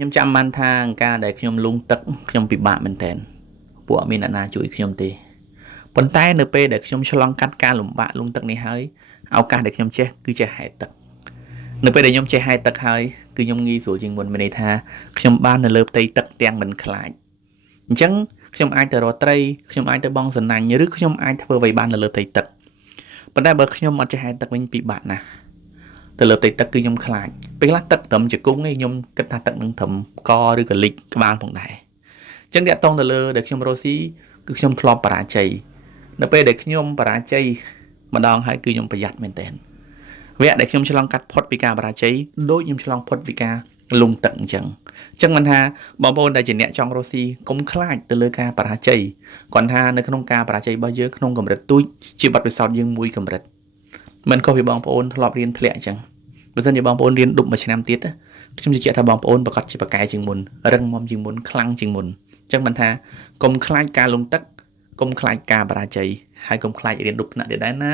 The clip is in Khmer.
ខ្ញុំចាំបានថាការដែលខ្ញុំលង់ទឹកខ្ញុំពិបាកមែនទែនពួកអត់មានអ្នកណាជួយខ្ញុំទេប៉ុន្តែនៅពេលដែលខ្ញុំឆ្លងកាត់ការលំបាកលង់ទឹកនេះហើយឱកាសដែលខ្ញុំចេះគឺចេះហែលទឹកនៅពេលដែលខ្ញុំចេះហែលទឹកហើយគឺខ្ញុំងាយស្រួលជាងមុនមានន័យថាខ្ញុំបាននៅលើផ្ទៃទឹកទាំងមិនខ្លាចអញ្ចឹងខ្ញុំអាចទៅរកត្រីខ្ញុំអាចទៅបង់សំណាញ់ឬខ្ញុំអាចធ្វើអ្វីបាននៅលើផ្ទៃទឹកប៉ុន្តែបើខ្ញុំអត់ចេះហែលទឹកវិញពិបាកណាស់ទៅលើផ្ទៃទឹកគឺខ្ញុំខ្លាចពេលខ្លះទឹកត្រឹមជង្គង់ឯងខ្ញុំគិតថាទឹកនឹងត្រឹមកឬក៏លិចក្បាលផងដែរអញ្ចឹងតាក់ទងទៅលើដែលខ្ញុំរស់ស៊ីគឺខ្ញុំធ្លាប់បរាជ័យនៅពេលដែលខ្ញុំបរាជ័យម្ដងហើយគឺខ្ញុំប្រយ័ត្នមែនទែនវគ្គដែលខ្ញុំឆ្លងកាត់ផុតពីការបរាជ័យដូចខ្ញុំឆ្លងផុតពីការលង់ទឹកអញ្ចឹងមិនថាបងប្អូនដែលជាអ្នកចង់រស់ស៊ីកុំខ្លាចទៅលើការបរាជ័យគាត់ថានៅក្នុងការបរាជ័យរបស់យើងក្នុងកម្រិតទូចជាបទពិសោធន៍យើងមួយកម្រិតមិនខុសពីបងប្អូនធ្លាប់រៀនធ្លាក់អញ្ចឹងបើសិនជាបងប្អូនរៀនឌុបមួយឆ្នាំទៀតខ្ញុំជឿជាក់ថាបងប្អូនប្រកាសជាប្រកែជាងមុនរឹងមាំជាងមុនខ្លាំងជាងមុនអញ្ចឹងមិនថាកុំខ្លាចការលង់ទឹកកុំខ្លាចការបរាជ័យហើយកុំខ្លាចរៀនឌុបថ្នាក់ទៀតដែរណា